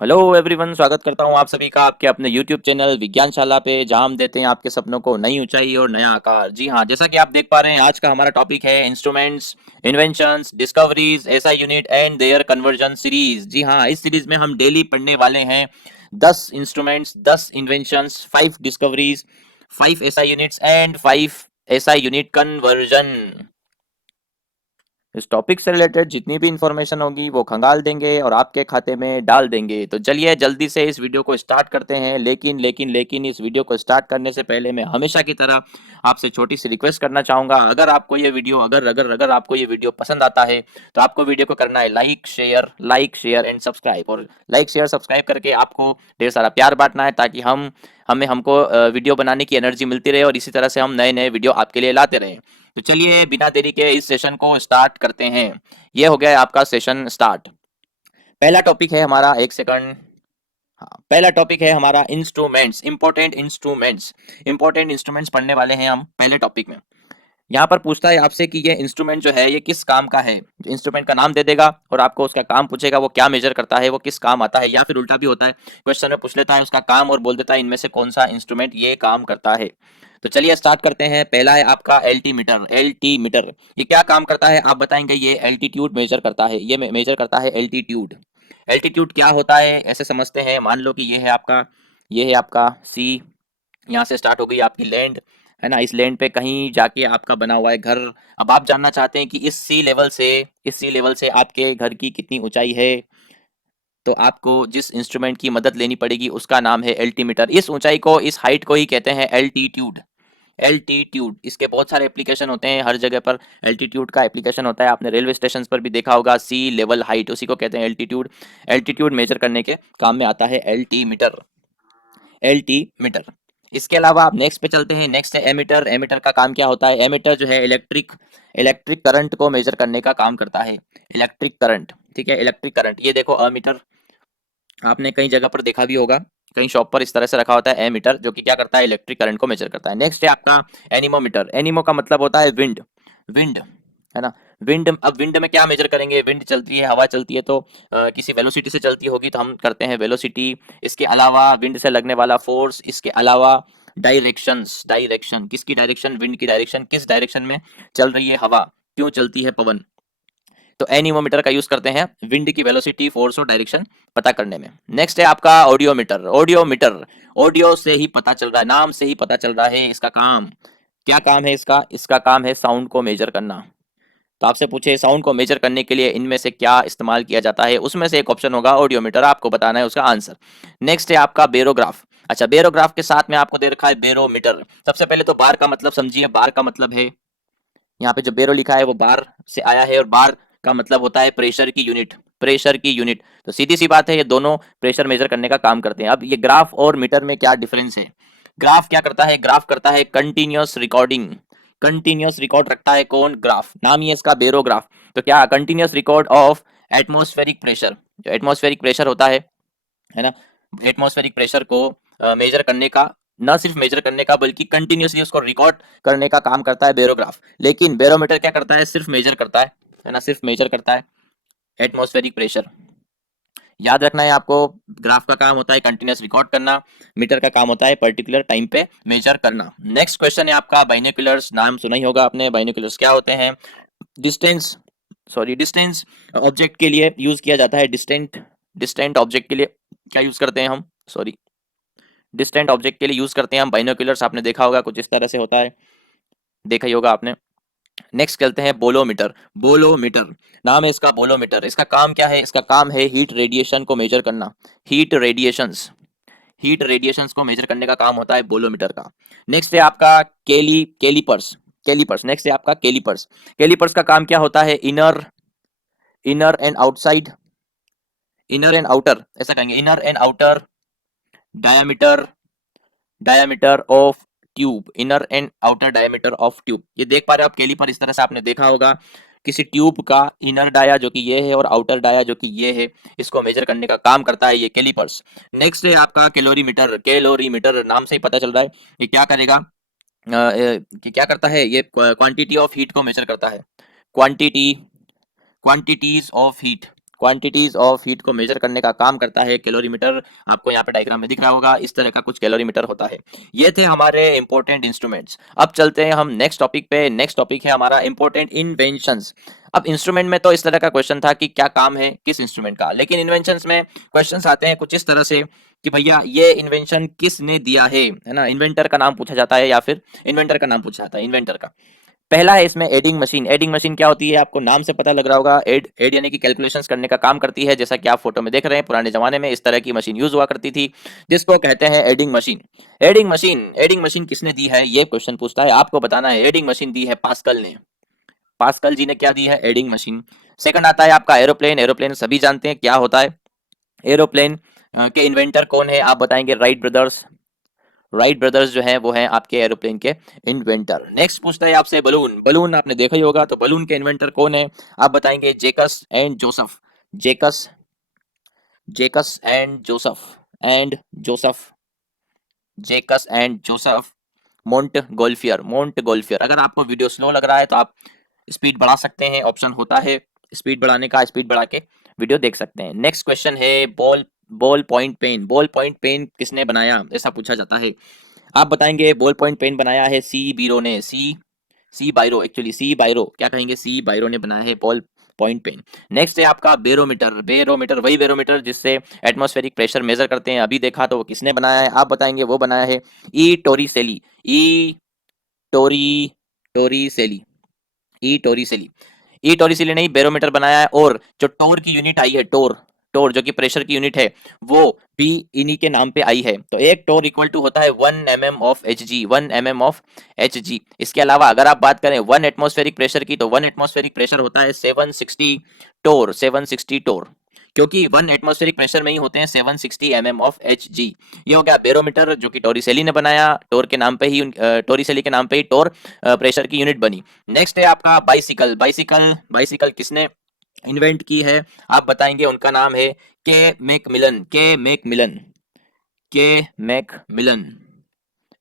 Hello everyone, स्वागत करता हूं आप सभी का आपके अपने यूट्यूब चैनल विज्ञानशाला पे, जहां हम देते हैं आपके सपनों को नई ऊंचाई और नया आकार। जी हां, जैसा कि आप देख पा रहे हैं, आज का हमारा टॉपिक है instruments, inventions, discoveries, SI unit and their conversion series. जी हां, इस सीरीज में हम डेली पढ़ने वाले हैं 10 instruments, 10 inventions, 5 discoveries, 5 SI units and 5 SI unit conversion. इस टॉपिक से रिलेटेड जितनी भी इंफॉर्मेशन होगी वो खंगाल देंगे और आपके खाते में डाल देंगे। तो चलिए जल्दी से इस वीडियो को स्टार्ट करते हैं। लेकिन इस वीडियो को स्टार्ट करने से पहले मैं हमेशा की तरह आपसे छोटी सी रिक्वेस्ट करना चाहूंगा। अगर आपको ये वीडियो अगर अगर अगर आपको ये वीडियो पसंद आता है तो आपको वीडियो को करना है लाइक शेयर एंड सब्सक्राइब। और लाइक शेयर सब्सक्राइब करके आपको ढेर सारा प्यार बांटना है, ताकि हमको वीडियो बनाने की एनर्जी मिलती रहे और इसी तरह से हम नए नए वीडियो आपके लिए लाते रहें। तो चलिए बिना देरी के इस सेशन को स्टार्ट करते हैं। ये हो गया आपका सेशन स्टार्ट। पहला टॉपिक है हमारा, एक सेकंड। हाँ, पहला टॉपिक है हमारा इंस्ट्रूमेंट्स, इंपॉर्टेंट इंस्ट्रूमेंट्स पढ़ने वाले हैं हम पहले टॉपिक में। यहाँ पर पूछता है आपसे कि ये इंस्ट्रूमेंट जो है ये किस काम का है। इंस्ट्रूमेंट का नाम दे देगा और आपको उसका काम पूछेगा, वो क्या मेजर करता है, वो किस काम आता है। या फिर उल्टा भी होता है, क्वेश्चन में पूछ लेता है उसका काम और बोल देता है इनमें से कौन सा इंस्ट्रूमेंट ये काम करता है। तो चलिए स्टार्ट करते हैं। पहला है आपका एल्टीमीटर। एल्टीमीटर ये क्या काम करता है आप बताएंगे। ये एल्टीट्यूड मेजर करता है, ये मेजर करता है एल्टीट्यूड। एल्टीट्यूड क्या होता है ऐसे समझते हैं। मान लो कि ये है आपका सी। यहाँ से स्टार्ट हो गई आपकी लैंड, है ना। इस लैंड पे कहीं जाके आपका बना हुआ है घर। अब आप जानना चाहते हैं कि इस सी लेवल से आपके घर की कितनी ऊंचाई है। तो आपको जिस इंस्ट्रूमेंट की मदद लेनी पड़ेगी उसका नाम है एल्टीमीटर। इस ऊंचाई को, इस हाइट को ही कहते हैं एल्टीट्यूड। एल्टीट्यूड, इसके बहुत सारे एप्लीकेशन होते हैं, हर जगह पर एल्टीट्यूड का एप्लीकेशन होता है। आपने रेलवे स्टेशन पर भी देखा होगा, सी लेवल हाइट, उसी को कहते हैं एल्टीट्यूड। एल्टीट्यूड मेजर करने के काम में आता है एल्टीमीटर। एल्टीमीटर। इसके अलावा आप नेक्स्ट पे चलते हैं। नेक्स्ट है एमीटर। एमीटर का काम क्या होता है। एमीटर जो है इलेक्ट्रिक करंट को मेजर करने का काम करता है। इलेक्ट्रिक करंट, ठीक है, इलेक्ट्रिक करंट। ये देखो अमीटर, आपने कई जगह पर देखा भी होगा, कई शॉप पर इस तरह से रखा होता है एमीटर, जो कि क्या करता है, इलेक्ट्रिक करंट को मेजर करता है। नेक्स्ट है आपका एनीमोमीटर। एनीमो का मतलब होता है विंड। विंड, है ना। विंड, अब विंड में क्या मेजर करेंगे। विंड चलती है, हवा चलती है, तो किसी वेलोसिटी से चलती होगी तो हम करते हैं वेलोसिटी। इसके अलावा विंड से लगने वाला फोर्स, इसके अलावा डायरेक्शन, किसकी डायरेक्शन, विंड की डायरेक्शन, किस डायरेक्शन में चल रही है हवा, क्यों चलती है पवन। तो एनीमोमीटर का यूज करते हैं विंड की वेलोसिटी, फोर्स और डायरेक्शन पता करने में। नेक्स्ट है आपका ऑडियोमीटर। ऑडियोमीटर, ऑडियो से ही पता चल रहा है, नाम से ही पता चल रहा है इसका काम। क्या काम है इसका। इसका काम है साउंड को मेजर करना। तो आपसे पूछे साउंड को मेजर करने के लिए इनमें से क्या इस्तेमाल किया जाता है, उसमें से एक ऑप्शन होगा ऑडियोमीटर, आपको बताना है उसका आंसर। नेक्स्ट है आपका बेरोग्राफ। अच्छा, बेरोग्राफ के साथ में आपको दे रखा है बेरोमीटर। सबसे पहले तो बार का मतलब समझिए। बार का मतलब है, यहाँ पे जो बेरो लिखा है वो बार से आया है, और बार का मतलब होता है प्रेशर की यूनिट। प्रेशर की यूनिट, तो सीधी सी बात है ये दोनों प्रेशर मेजर करने का काम करते हैं। अब ये ग्राफ और मीटर में क्या डिफरेंस है। ग्राफ क्या करता है, ग्राफ करता है कंटिन्यूअस रिकॉर्डिंग। कंटिन्यूअस रिकॉर्ड रखता है कौन, ग्राफ। नाम ही है इसका बेरोग्राफ। तो क्या, continuous record of atmospheric pressure. जो एटमॉस्फेरिक प्रेशर होता है ना, एटमॉस्फेरिक प्रेशर को मेजर करने का, न सिर्फ मेजर करने का बल्कि कंटिन्यूसली उसको रिकॉर्ड करने का काम करता है बेरोग्राफ। लेकिन बेरोमीटर क्या करता है, सिर्फ मेजर करता है ना, सिर्फ मेजर करता है एटमॉस्फेरिक प्रेशर। याद रखना है आपको, ग्राफ का काम होता है कंटिन्यूस रिकॉर्ड करना, मीटर का काम होता है पर्टिकुलर टाइम पे मेजर करना। नेक्स्ट क्वेश्चन है आपका बाइनोकुलर्स। नाम सुना ही होगा आपने। बाइनोकुलर्स क्या होते हैं। डिस्टेंस, डिस्टेंस ऑब्जेक्ट के लिए यूज किया जाता है। डिस्टेंट ऑब्जेक्ट के लिए क्या यूज करते हैं हम, डिस्टेंट ऑब्जेक्ट के लिए यूज करते हैं हम बाइनोकुलर्स। आपने देखा होगा कुछ इस तरह से होता है, देखा ही होगा आपने। नेक्स्ट चलते हैं बोलोमीटर। बोलोमीटर, नाम है इसका बोलोमीटर। इसका काम क्या है, इसका काम है हीट रेडिएशन को मेजर करना। हीट रेडिएशंस, हीट रेडिएशंस को मेजर करने का काम होता है बोलोमीटर का। नेक्स्ट है आपका कैलीपर्स। कैलीपर्स, नेक्स्ट है आपका कैलीपर्स। कैलीपर्स का काम क्या होता है, inner inner and outside, inner and outer, ऐसा कहेंगे, inner and outer diameter, diameter of tube, inner and outer diameter of tube. ये देख पा रहे हो आप कैलीपर, इस तरह से आपने देखा होगा किसी ट्यूब का इनर डाया जो कि ये है और आउटर डाया जो कि ये है, इसको मेजर करने का काम करता है ये कैलीपर्स। नेक्स्ट है आपका कैलोरीमीटर। कैलोरीमीटर नाम से ही पता चल रहा है ये क्या करेगा, कि क्या करता है, ये क्वांटिटी ऑफ हीट को मेजर करता है। Quantities of heat, quantities of heat को मेजर करने का काम करता है कैलोरीमीटर। आपको यहाँ पे डायग्राम में दिख रहा होगा, इस तरह का कुछ कैलोरीमीटर होता है। ये थे हमारे इंपॉर्टेंट इंस्ट्रूमेंट्स। अब चलते हैं हम नेक्स्ट टॉपिक पे। नेक्स्ट टॉपिक है हमारा इंपॉर्टेंट इन्वेंशंस। अब इंस्ट्रूमेंट में तो इस तरह का क्वेश्चन था कि क्या काम है किस इंस्ट्रूमेंट का, लेकिन इन्वेंशंस में क्वेश्चंस आते हैं कुछ इस तरह से कि भैया ये इन्वेंशन किसने दिया है ना, इन्वेंटर का नाम पूछा जाता है या फिर इन्वेंटर का नाम पूछा जाता है, इन्वेंटर का। पहला है इसमें एडिंग मशीन। एडिंग मशीन क्या होती है, आपको नाम से पता लग रहा होगा। एड यानी कि कैलकुलेशंस करने का काम करती है, जैसा कि आप फोटो में देख रहे हैं। पुराने जमाने में इस तरह की मशीन यूज हुआ करती थी, जिसको कहते हैं एडिंग मशीन। एडिंग मशीन किसने दी है, ये क्वेश्चन पूछता है, आपको बताना है। एडिंग मशीन दी है पास्कल ने। पास्कल जी ने क्या दी है, एडिंग मशीन। सेकंड आता है आपका एरोप्लेन। एरोप्लेन सभी जानते हैं क्या होता है। एरोप्लेन के इन्वेंटर कौन है, आप बताएंगे, राइट ब्रदर्स। राइट ब्रदर्स जो है वो हैं आपके एरोप्लेन के इन्वेंटर। नेक्स्ट पूछता है आपसे बलून। बलून आपने देखा ही होगा, तो बलून के इन्वेंटर कौन है, आप बताएंगे, Jacques and Joseph. Jacques Jacques and Joseph and Joseph Jacques and Joseph Montgolfier. Montgolfier. अगर आपको वीडियो स्लो लग रहा है तो आप स्पीड बढ़ा सकते हैं, ऑप्शन होता है स्पीड बढ़ाने का, स्पीड बढ़ा के वीडियो देख सकते हैं। नेक्स्ट क्वेश्चन है ball point pen. Ball point pen किसने बनाया, ऐसा पूछा जाता है। आप बताएंगे बॉल पॉइंट पेन बनाया है सी बीरो ने। सी बायरो, एक्चुअली सी बायरो, क्या कहेंगे, सी बायरो ने बनाया है बॉल पॉइंट पेन। नेक्स्ट है आपका बैरोमीटर। बैरोमीटर वही बैरोमीटर जिससे एटमॉस्फेरिक प्रेशर मेजर करते हैं, अभी देखा तो वो किसने बनाया है, आप बताएंगे, वो बनाया है ई टोरिसेली। ई टोरी टोरिसेली ई टोरिसेली ई टोरिसेली ने बैरोमीटर बनाया है। और जो टोर की यूनिट आई है, टोर टोर जो कि प्रेशर की यूनिट है, वो भी इन्हीं के नाम पे आई है। तो एक टोर इक्वल टू होता है 1 mm of H G. 1 mm of H G. इसके अलावा अगर आप बात करें 1 एटमॉस्फेरिक प्रेशर की, तो 1 एटमॉस्फेरिक प्रेशर होता है 760 टोर। 760 टोर, क्योंकि 1 एटमॉस्फेरिक प्रेशर में ही होते हैं 760 mm ऑफ एच जी। ये हो गया बैरोमीटर, जो कि टोरिसेली ने बनाया। टोर के नाम पे ही टोरिसेली के नाम पे ही टोर प्रेशर की यूनिट बनी। नेक्स्ट है आपका बाइसिकल। बाइसिकल किसने इन्वेंट की है, आप बताएंगे, उनका नाम है के मैकमिलन। के मैकमिलन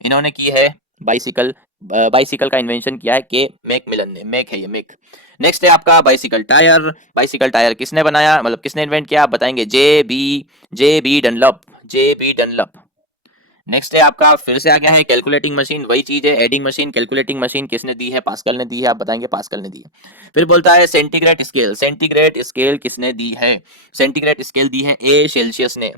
इन्होंने की है बाइसिकल। बाइसिकल का इन्वेंशन किया है के मैकमिलन ने। मैक है ये, मैक। नेक्स्ट है आपका बाइसिकल टायर। बाइसिकल टायर किसने बनाया, मतलब किसने इन्वेंट किया, आप बताएंगे, जे बी डनलप। नेक्स्ट है आपका, फिर से आ गया है कैलकुलेटिंग मशीन। वही चीज है, एडिंग मशीन। कैलकुलेटिंग मशीन किसने दी है, पास्कल ने दी है, आप बताएंगे, पास्कल ने दी है। फिर बोलता है सेंटीग्रेड स्केल। सेंटीग्रेड स्केल किसने दी है, सेंटीग्रेड स्केल दी है ए सेल्सियस ने।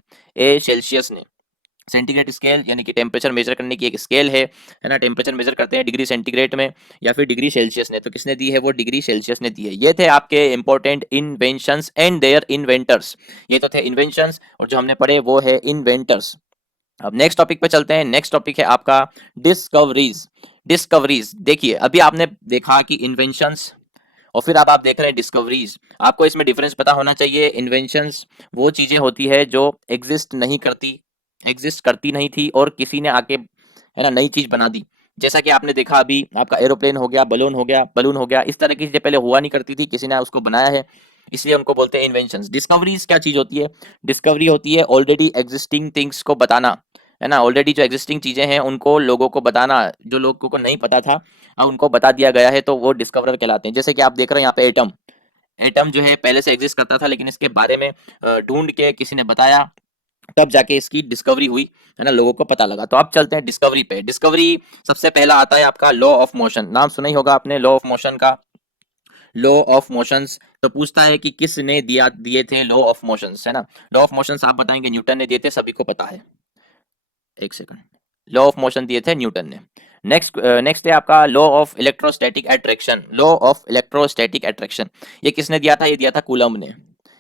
सेंटीग्रेड स्केल यानी कि टेम्परेचर मेजर करने की एक स्केल है ना। टेम्परेचर मेजर करते हैं डिग्री सेंटीग्रेड में या फिर डिग्री सेल्सियस ने, तो किसने दी है, वो डिग्री सेल्सियस ने दी है। ये थे आपके important inventions and their inventors. ये तो थे इन्वेंशंस, और जो हमने पढ़े वो है इन्वेंटर्स। अब नेक्स्ट टॉपिक पे चलते हैं। नेक्स्ट टॉपिक है आपका डिस्कवरीज। देखिए, अभी आपने देखा कि इन्वेंशंस, और फिर अब आप देख रहे हैं डिस्कवरीज। आपको इसमें डिफरेंस पता होना चाहिए। इन्वेंशंस वो चीजें होती है जो एग्जिस्ट करती नहीं थी और किसी ने आके, है ना, नई चीज बना दी। जैसा कि आपने देखा अभी, आपका एरोप्लेन हो गया, बलून हो गया, इस तरह की चीजें पहले हुआ नहीं करती थी, किसी ने उसको बनाया है, इसलिए उनको बोलते हैं इन्वेंशंस। डिस्कवरीज क्या चीज होती है, डिस्कवरी होती है ऑलरेडी एग्जिस्टिंग थिंग्स को बताना, है ना। ऑलरेडी जो एग्जिस्टिंग चीजें हैं उनको लोगों को बताना, जो लोगों को नहीं पता था अब उनको बता दिया गया है, तो वो डिस्कवरर कहलाते हैं। जैसे कि आप देख रहे हैं यहाँ पे एटम जो है पहले से एग्जिस्ट करता था, लेकिन इसके बारे में ढूंढ के किसी ने बताया, तब जाके इसकी डिस्कवरी हुई, है ना, लोगों को पता लगा। तो अब चलते हैं डिस्कवरी पे। डिस्कवरी सबसे पहला आता है आपका लॉ ऑफ मोशन। नाम सुना ही होगा आपने लॉ ऑफ मोशन का। लॉ ऑफ मोशंस, तो पूछता है कि किसने दिए थे लॉ ऑफ मोशंस, है ना। लॉ ऑफ मोशंस आप बताएंगे न्यूटन ने दिए थे, सभी को पता है। एक सेकंड, लॉ ऑफ मोशन दिए थे न्यूटन ने। नेक्स्ट है आपका law of electrostatic attraction. Law of electrostatic attraction, ये किसने दिया था, ये दिया था कूलम ने।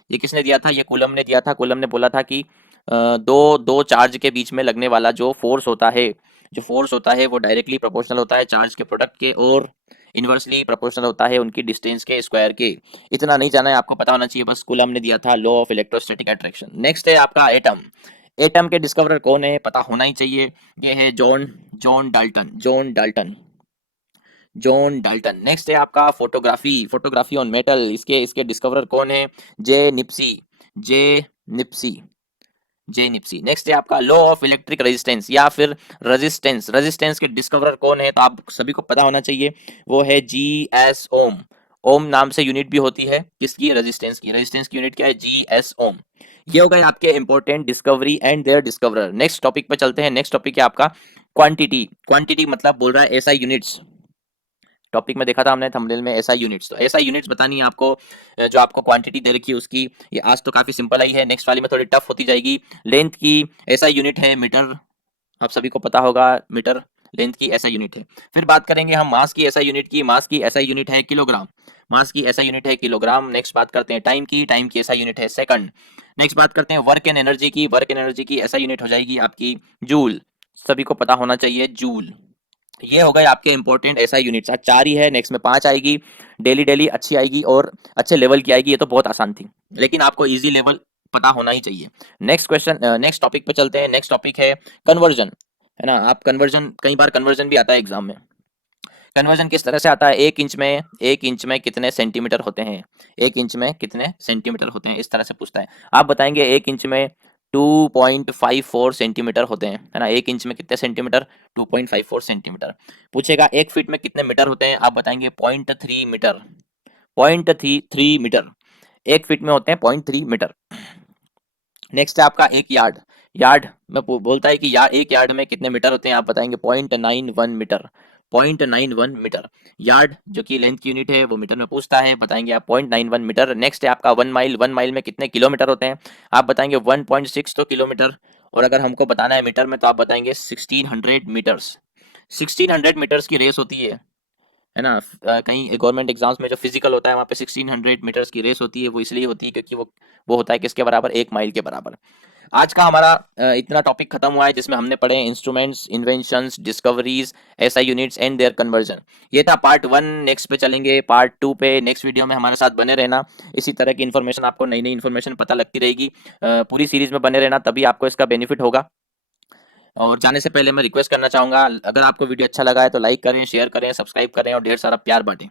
ये किसने दिया था, ये कूलम ने दिया था। कूलम ने बोला था कि दो चार्ज के बीच में लगने वाला जो फोर्स होता है वो डायरेक्टली प्रोपोर्शनल होता है चार्ज के प्रोडक्ट के, और इनवर्सली प्रोपोर्शनल होता है उनकी डिस्टेंस के स्क्वायर के। इतना नहीं जाना है, आपको पता होना चाहिए, बस कूलम ने दिया था law of electrostatic attraction. Next है आपका एटम। एटम के डिस्कवरर कौन है, पता होना ही चाहिए, ये है जॉन डाल्टन। नेक्स्ट है आपका फोटोग्राफी ऑन मेटल। इसके डिस्कवरर कौन है, जे निप्सी। नेक्स्ट है आपका लॉ ऑफ इलेक्ट्रिक रेजिस्टेंस या फिर रेजिस्टेंस के डिस्कवरर कौन है, तो आप सभी को पता होना चाहिए, वो है जी एस ओम। ओम नाम से यूनिट भी होती है किसकी, रेजिस्टेंस की। रेजिस्टेंस की यूनिट क्या है, जीएस ओम। ये हो गए आपके important discovery and their discoverer. Next topic पे चलते हैं। नेक्स्ट टॉपिक है आपका क्वांटिटी। क्वांटिटी मतलब बोल रहा है एसआई यूनिट्स। टॉपिक में देखा था हमने थंबनेल में एसआई यूनिट्स, तो एसआई यूनिट्स बतानी है आपको। जो आपको क्वांटिटी दे रखी है उसकी। ये आज तो काफी सिंपल आई है, नेक्स्ट वाली में थोड़ी टफ होती जाएगी। लेंथ की एसआई यूनिट है मीटर, आप सभी को पता होगा मीटर लेंथ की ऐसा यूनिट है। फिर बात करेंगे हम मास की ऐसा यूनिट की। मास की ऐसा यूनिट है किलोग्राम। मास की ऐसा यूनिट है किलोग्राम। नेक्स्ट बात करते हैं टाइम की। टाइम की ऐसा यूनिट है सेकंड। नेक्स्ट बात करते हैं वर्क एंड एनर्जी की। वर्क एंड एनर्जी की ऐसा यूनिट हो जाएगी आपकी जूल। सभी को पता होना चाहिए जूल। ये हो गए आपके इंपॉर्टेंट ऐसा यूनिट्स। आज 4 ही है, नेक्स्ट में 5 आएगी। डेली डेली अच्छी आएगी और अच्छे लेवल की आएगी। ये तो बहुत आसान थी, लेकिन आपको इजी लेवल पता होना ही चाहिए। नेक्स्ट क्वेश्चन, नेक्स्ट टॉपिक पे चलते हैं। नेक्स्ट टॉपिक है कन्वर्जन, है ना। आप कन्वर्जन, कई बार कन्वर्जन भी आता है एग्जाम में। कन्वर्जन किस तरह से आता है, एक इंच में कितने सेंटीमीटर होते हैं, एक इंच में कितने सेंटीमीटर होते हैं, इस तरह से पूछता है। आप बताएंगे एक इंच में 2.54 सेंटीमीटर होते हैं, है ना। एक इंच में कितने सेंटीमीटर, 2.54 सेंटीमीटर। पूछेगा एक फीट में कितने मीटर होते हैं, आप बताएंगे 0.3 मीटर। 0.33 मीटर एक फीट में होते हैं, 0.3 मीटर। नेक्स्ट है आपका एक यार्ड। यार्ड में बोलता है कि एक यार्ड में कितने मीटर होते हैं, आप बताएंगे 0.91 मीटर। 0.91 मीटर। यार्ड जो कि लेंथ की यूनिट है वो मीटर में पूछता है, बताएंगे आप 0.91 मीटर। नेक्स्ट है आपका 1 माइल। 1 माइल में कितने किलोमीटर होते हैं, आप बताएंगे 1.6 तो किलोमीटर। और अगर हमको बताना है मीटर में तो आप बताएंगे 1600 मीटर्स। 1600 मीटर्स की रेस होती है ना। कहीं गवर्नमेंट एग्जाम्स में जो फिजिकल होता है वहाँ पे 1600 मीटर्स की रेस होती है। वो इसलिए होती है क्योंकि वो होता है किसके बराबर, 1 माइल के बराबर। आज का हमारा इतना टॉपिक खत्म हुआ है, जिसमें हमने पढ़े instruments, inventions, discoveries, SI units and their conversion. ये था पार्ट 1। नेक्स्ट पे चलेंगे पार्ट 2 पे। नेक्स्ट वीडियो में हमारे साथ बने रहना। इसी तरह की इन्फॉर्मेशन, आपको नई नई इन्फॉर्मेशन पता लगती रहेगी। पूरी सीरीज में बने रहना, तभी आपको इसका बेनिफिट होगा। और जाने से पहले मैं रिक्वेस्ट करना चाहूंगा, अगर आपको वीडियो अच्छा लगा है तो लाइक करें, शेयर करें, सब्सक्राइब करें और ढेर सारा प्यार बांटें।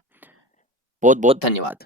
बहुत बहुत धन्यवाद।